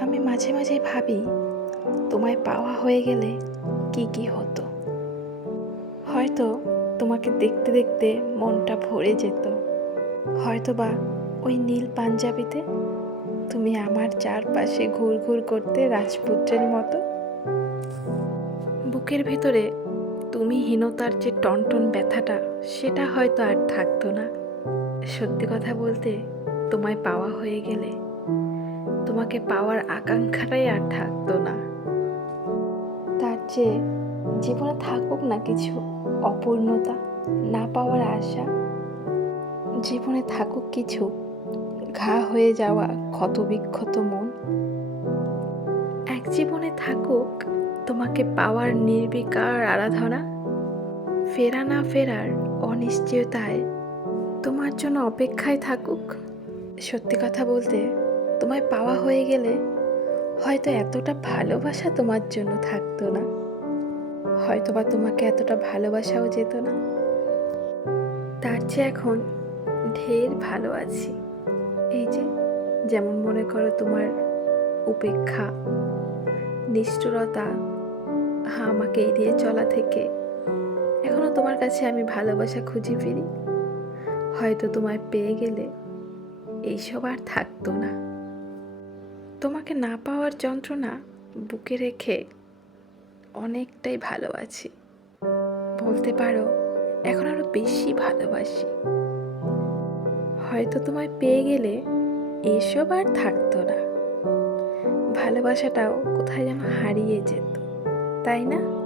আমি মাঝে মাঝে ভাবি তোমায় পাওয়া হয়ে গেলে কি কি হতো। হয়তো তোমাকে দেখতে দেখতে মনটা ভরে যেত। হয়তোবা ওই নীল পাঞ্জাবিতে তুমি আমার চারপাশে ঘুরঘুর করতে রাজপুত্রের মতো। বুকের ভেতরে তুমি হীনতার যে টনটন ব্যথাটা, সেটা হয়তো আর থাকতো না। সত্যি কথা বলতে, তোমায় পাওয়া হয়ে গেলে তোমাকে পাওয়ার আকাঙ্ক্ষাটাই আর থাকতো না। তার চেয়ে জীবনে থাকুক না কিছু অপূর্ণতা, না পাওয়ার আশা। জীবনে থাকুক কিছু ঘা হয়ে যাওয়া ক্ষতবিক্ষত মন। এক জীবনে থাকুক তোমাকে পাওয়ার নির্বিকার আরাধনা। ফেরা না ফেরার অনিশ্চয়তায় তোমার জন্য অপেক্ষায় থাকুক। সত্যি কথা বলতে, তোমায় পাওয়া হয়ে গেলে হয়তো এতটা ভালোবাসা তোমার জন্য থাকতো না। হয়তোবা তোমাকে এতটা ভালোবাসাও যেত না। তার চেয়ে এখন ঢের ভালো আছি। এই যে, যেমন মনে করো তোমার উপেক্ষা, নিষ্ঠুরতা, আমাকে এড়িয়ে চলা থেকে এখনো তোমার কাছে আমি ভালোবাসা খুঁজে ফিরি। হয়তো তোমায় পেয়ে গেলে এইসব আর থাকতো না। তোমাকে না পাওয়ার যন্ত্রণা বুকে রেখে অনেকটাই ভালো আছি। বলতে পারো এখন আরো বেশি ভালোবাসি। হয়তো তোমায় পেয়ে গেলে এসব আর থাকতো না। ভালোবাসাটাও কোথায় যেন হারিয়ে যেত, তাই না?